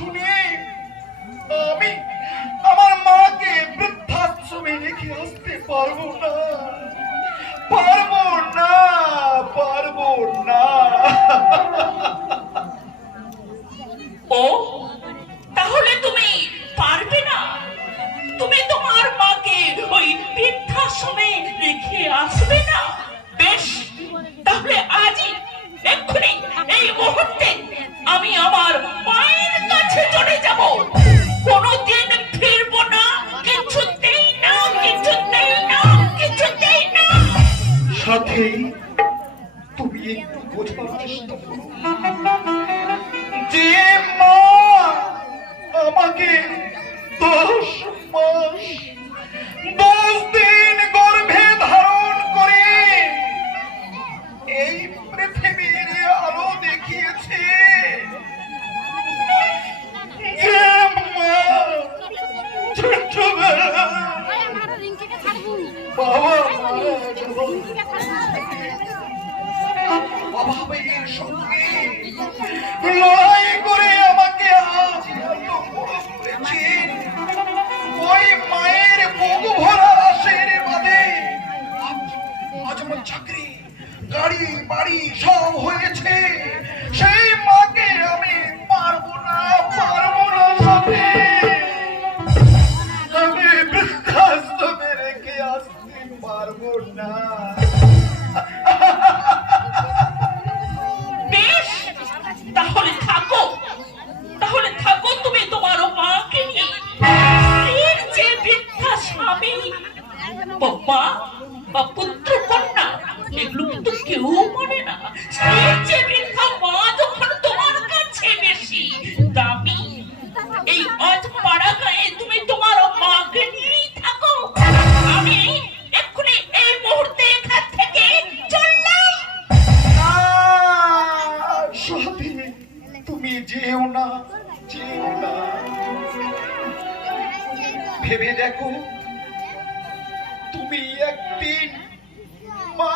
শুনে আমি আমার মাকে বৃদ্ধাশ্রমে রেখে আসতে পারবো না, পারবো না, পারবো না। ও তাহলে তুমি পারবে না? তুমি তোমার মাকে ওই বৃদ্ধাশ্রমে রেখে আসবে না? বেশ, তাহলে আজই এক্ষুনি এই মুহূর্তে আমি আমার মায়ের কাছে চলে যাব। কোনোদিন ফিরবো না, কিছুতেই না, কিছুতেই না, কিছুতেই না। সাথে তুমি একটু বোঝার চেষ্টা করো যে মা আমাকে 10 মাস 10 দিন গর্ভে ধারণ করে এই পৃথিবীর আলো দেখিয়েছে। যে মা ছোটবেলা বাবা অভাবের সঙ্গে লড়াই করে আমাকে আজ এত বড় করেছেন। ওই মায়ের বুক ভরা আশের বাদে আজ আমার চাকরি, গাড়ি, বাড়ি সব হয়েছে। সেই মাকে আমি পারবো না, পারবো না। সাথে আমি বৃদ্ধাশ্রমে রেখে আসতে পারবো না। বেশ, তাহলে থাকো, তাহলে থাকো তুমি তোমার মাকে নিয়ে। এর যে বৃদ্ধা স্বামী, বাবা বা পুত্র কন্যা, এগুলো কিন্তু কেউ মানে না। এর যে বৃদ্ধা মা যখন তোমার কাছে বেশি দামি, এই আজ পাড়া গায়ে তুমি তোমার মাকে নিয়েই থাকো। আমি এক্ষুনি এই মুহূর্তে এখান থেকে চললাম। সাথী, তুমি যেও না, যেও না। ভেবে দেখো, তুমি একদিন মা